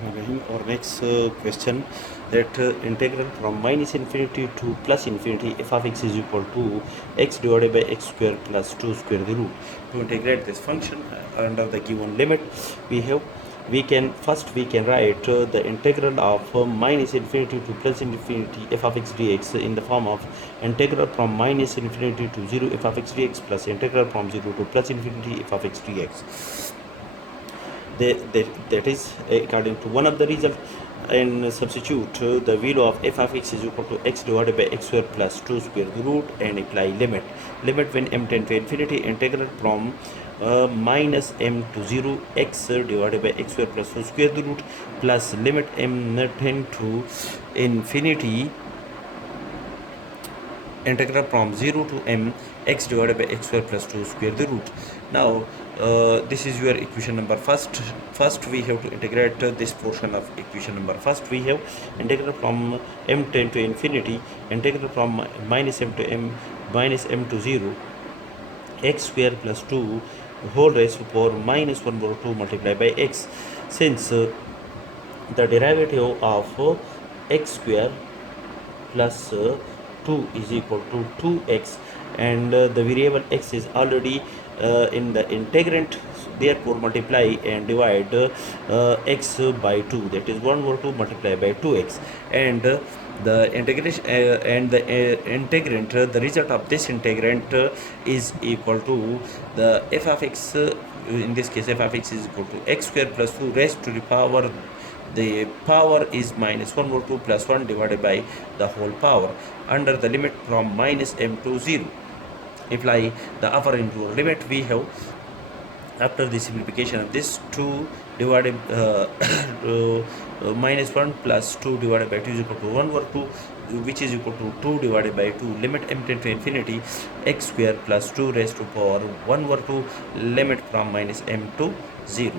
Our next question, that integral from minus infinity to plus infinity f of x is equal to x divided by x square plus 2 square the root. To integrate this function under the given limit, we can write the integral of minus infinity to plus infinity f of x dx in the form of integral from minus infinity to 0 f of x dx plus integral from 0 to plus infinity f of x dx. That is according to one of the result, and substitute the value of f of x is equal to x divided by x square plus 2 square the root, and apply limit when m tend to infinity, integral from minus m to 0 x divided by x square plus 2 square the root, plus limit m tend to infinity, integral from 0 to m x divided by x square plus 2 square the root. Now this is your equation number first. We have to integrate this portion of equation number first. We have integral from m tend to infinity, integral from minus m to 0 x square plus 2 whole raised to power minus 1 over 2 multiplied by x. Since the derivative of x square plus 2 is equal to 2x, and the variable x is already in the integrand, therefore multiply and divide x by 2, that is 1 over 2 multiplied by 2x, and the integration and the integrand, the result of this integrand is equal to the f of x, in this case f of x is equal to x square plus 2 raised to the power, the power is minus 1 over 2 plus 1 divided by the whole power, under the limit from minus m to 0. Apply the upper and lower limit. We have, after the simplification of this, 2 divided minus 1 plus 2 divided by 2 is equal to 1 over 2, which is equal to 2 divided by 2, limit m tend to infinity, x square plus 2 raised to power 1 over 2, limit from minus m to 0.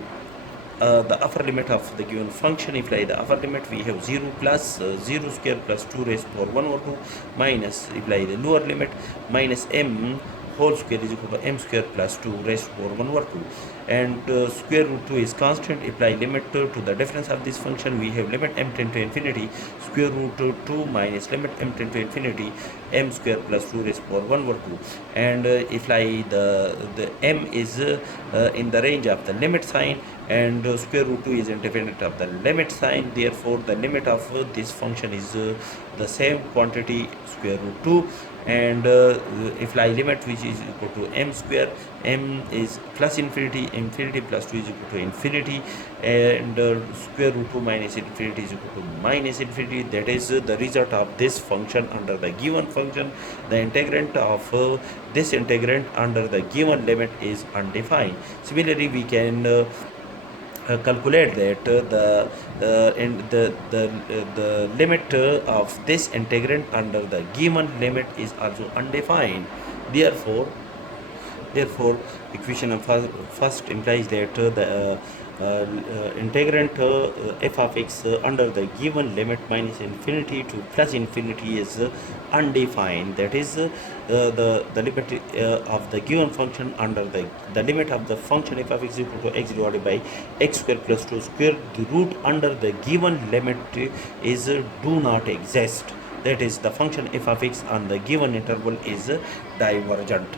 The upper limit of the given function, apply the upper limit, we have 0 plus 0 square plus 2 raised to power 1 over 2, minus, apply the lower limit, minus m whole square is equal to m square plus 2 raised to power 1 over 2, and square root 2 is constant. Apply limit to the difference of this function. We have limit m tend to infinity, square root 2 minus limit m tend to infinity, m square plus 2 raised to power 1 over 2, and apply the m is in the range of the limit sign, and square root 2 is independent of the limit sign, therefore the limit of this function is the same quantity, square root 2, and apply limit which is equal to m square, m is plus infinity, infinity plus 2 is equal to infinity, and square root 2 minus infinity is equal to minus infinity. That is the result of this function under the given function. The integrand of this integrand under the given limit is undefined. Similarly, we can calculate that the limit of this integrand under the given limit is also undefined. Therefore equation of first implies that the integrand f of x under the given limit minus infinity to plus infinity is undefined. That is the limit of the given function under the limit of the function f of x equal to x divided by x square plus 2 square the root under the given limit is do not exist. That is, the function f of x on the given interval is divergent.